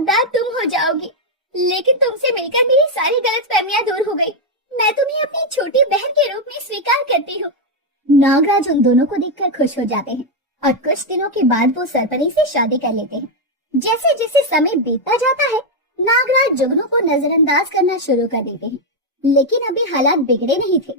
हकदार तुम हो जाओगी, लेकिन तुमसे मिलकर मेरी सारी गलतफहमियां दूर हो गई। मैं तुम्हें अपनी छोटी बहन के रूप में स्वीकार करती हूँ। नागराज उन दोनों को देखकर खुश हो जाते हैं और कुछ दिनों के बाद वो सरपनी से शादी कर लेते हैं। जैसे जैसे समय बीतता जाता है, नागराज जुगनू को नजरअंदाज करना शुरू कर देते हैं, लेकिन अभी हालात बिगड़े नहीं थे।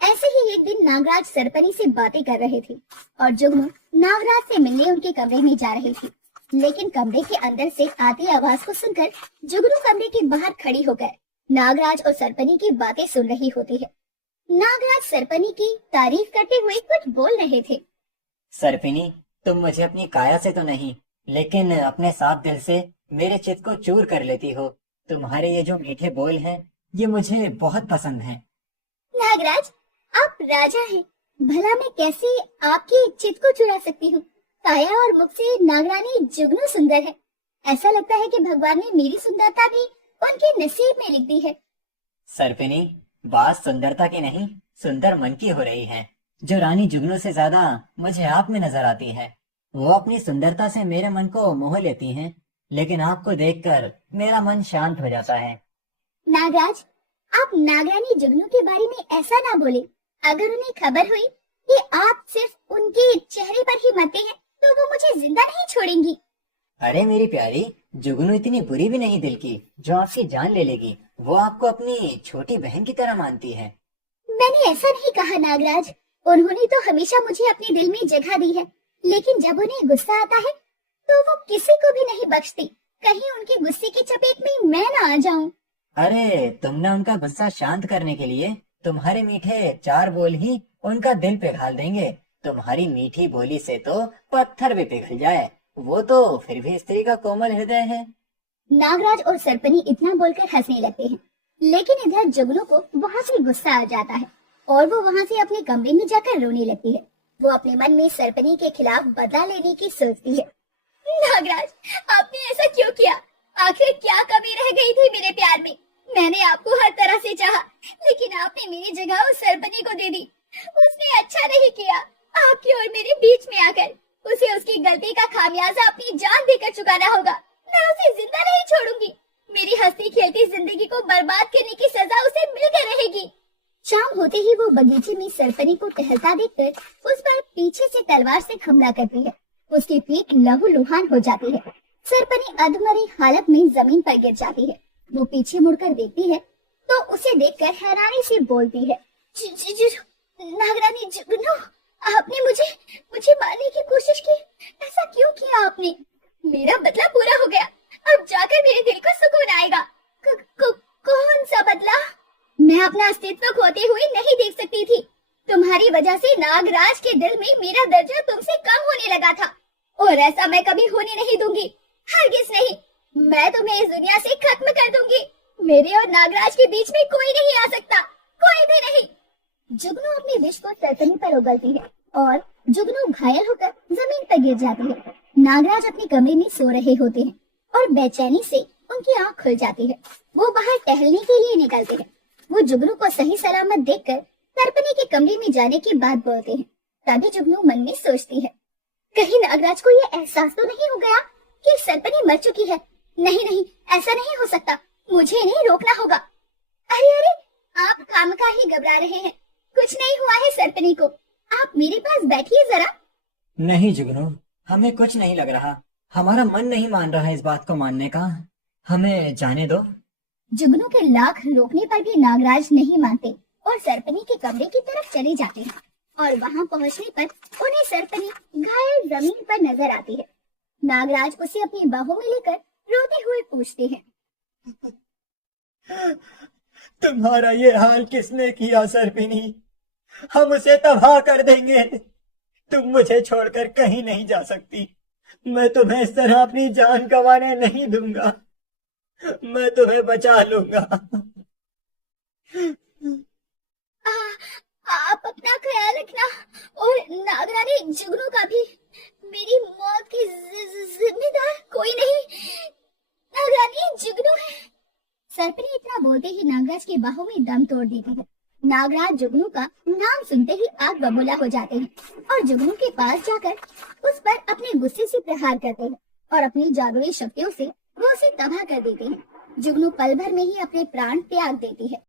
ऐसे ही एक दिन नागराज सरपनी से बातें कर रहे थे और जुगनू नागराज से मिलने उनके कमरे में जा रही थी, लेकिन कमरे के अंदर से आती आवाज को सुनकर जुगनू कमरे के बाहर खड़ी होकर नागराज और सरपनी की बातें सुन रही होती है। नागराज सरपनी की तारीफ करते हुए कुछ बोल रहे थे। सरपिनी, तुम मुझे अपनी काया से तो नहीं, लेकिन अपने साफ दिल से मेरे चित्त को चूर कर लेती हो। तुम्हारे ये जो मीठे बोल हैं, ये मुझे बहुत पसंद हैं। नागराज, आप राजा हैं, भला मैं कैसे आपकी चित्त को चुरा सकती हूँ? काया और मुख से नागरानी जुगनू सुंदर है। ऐसा लगता है कि भगवान ने मेरी सुंदरता भी उनके नसीब में लिख दी है। सरपिनी, बात सुंदरता की नहीं, सुंदर मन की हो रही है, जो रानी जुगनू से ज्यादा मुझे आप में नजर आती है। वो अपनी सुंदरता से मेरे मन को मोह लेती हैं, लेकिन आपको देखकर मेरा मन शांत हो जाता है। नागराज, आप नागरानी जुगनू के बारे में ऐसा ना बोले। अगर उन्हें खबर हुई कि आप सिर्फ उनके चेहरे पर ही मरते हैं, तो वो मुझे जिंदा नहीं छोड़ेंगी। अरे मेरी प्यारी, जुगनू इतनी बुरी भी नहीं दिल की जो आपकी जान ले लेगी। वो आपको अपनी छोटी बहन की तरह मानती है। मैंने ऐसा नहीं कहा नागराज, उन्होंने तो हमेशा मुझे अपने दिल में जगह दी है, लेकिन जब उन्हें गुस्सा आता है तो वो किसी को भी नहीं बख्शती। कहीं उनके गुस्से की चपेट में मैं ना आ जाऊं। अरे तुमने उनका गुस्सा शांत करने के लिए तुम्हारे मीठे चार बोल ही उनका दिल पिघाल देंगे। तुम्हारी मीठी बोली से तो पत्थर भी पिघल जाए, वो तो फिर भी स्त्री का कोमल हृदय है। नागराज और सरपनी इतना बोलकर हंसने लगते हैं, लेकिन इधर जुगनू को बहुत ही गुस्सा आ जाता है और वो वहाँ से अपने कमरे में जाकर रोने लगती है। वो अपने मन में सरपनी के खिलाफ बदला लेने की सोचती है। नागराज, आपने ऐसा क्यों किया? आखिर क्या कमी रह गई थी मेरे प्यार में? मैंने आपको हर तरह से चाहा, लेकिन आपने मेरी जगह उस सरपनी को दे दी। उसने अच्छा नहीं किया। आपके और मेरे बीच में आकर उसे उसकी गलती का खामियाजा अपनी जान देकर चुकाना होगा। मैं उसे जिंदा नहीं छोड़ूंगी। मेरी हंसती खेलती जिंदगी को बर्बाद करने की सजा उसे मिलकर रहेगी। शाम होते ही वो बगीचे में सरपनी को टहलता देखकर उस पर पीछे से तलवार से हमला करती है। उसकी पीठ लहूलुहान हो जाती है। सरपनी अधमरी हालत में जमीन पर गिर जाती है। वो पीछे मुड़कर देखती है तो उसे देखकर हैरानी से बोलती है, नागरानी जुगनू, आपने मुझे मारने की कोशिश की। ऐसा क्यों किया आपने? मेरा बदला पूरा हो गया। अब जाकर मेरे दिल को सुकून आएगा। कौन सा बदला? मैं अपना अस्तित्व खोते हुए नहीं देख सकती थी। तुम्हारी वजह से नागराज के दिल में मेरा दर्जा तुमसे कम होने लगा था, और ऐसा मैं कभी होने नहीं दूंगी। हरगिज नहीं। मैं तुम्हें इस दुनिया से खत्म कर दूंगी। मेरे और नागराज के बीच में कोई नहीं आ सकता, कोई भी नहीं। जुगनू अपने विष को सरपनी पर उगलती है और जुगनू घायल होकर जमीन पर गिर जाती है। नागराज अपने कमरे में सो रहे होते हैं और बेचैनी से उनकी आंख खुल जाती है। वो बाहर टहलने के लिए निकलते हैं। वो जुगनू को सही सलामत देखकर सरपनी के कमरे में जाने की बात बोलते हैं। तभी जुगनू मन में सोचती है, कहीं नागराज को ये एहसास तो नहीं हो गया कि सरपनी मर चुकी है। नहीं, ऐसा नहीं हो सकता। मुझे इन्हें रोकना होगा। अरे, आप खामखा ही घबरा रहे हैं। कुछ नहीं हुआ है सरपनी को। आप मेरे पास बैठिए जरा। नहीं जुगनू, हमें कुछ नहीं लग रहा। हमारा मन नहीं मान रहा है इस बात को मानने का। हमें जाने दो। जुगनू के लाख रोकने पर भी नागराज नहीं मानते और सरपनी के कमरे की तरफ चले जाते हैं। और वहां पहुंचने पर उन्हें सरपनी घायल जमीन पर नजर आती है। नागराज उसे अपनी बाहों में लेकर रोते हुए पूछते हैं, तुम्हारा ये हाल किसने किया सरपिनी? हम उसे तबाह कर देंगे। तुम मुझे छोड़कर कहीं नहीं जा सकती। मैं तुम्हें इस तरह अपनी जान गंवाने नहीं दूंगा। मैं तुम्हें बचा लूंगा। आप अपना ख्याल रखना और नागरानी जुगनू का भी। मेरी मौत की जिम्मेदार कोई नहीं, नागरानी जुगनू है। सरपनी इतना बोलते ही नागराज की बाहों में दम तोड़ देती है। नागराज जुगनू का नाम सुनते ही आग बबूला हो जाते हैं और जुगनू के पास जाकर उस पर अपने गुस्से से प्रहार करते हैं और अपनी जादुई शक्तियों से वो उसे तबाह कर देते हैं। जुगनू पल भर में ही अपने प्राण त्याग देती है।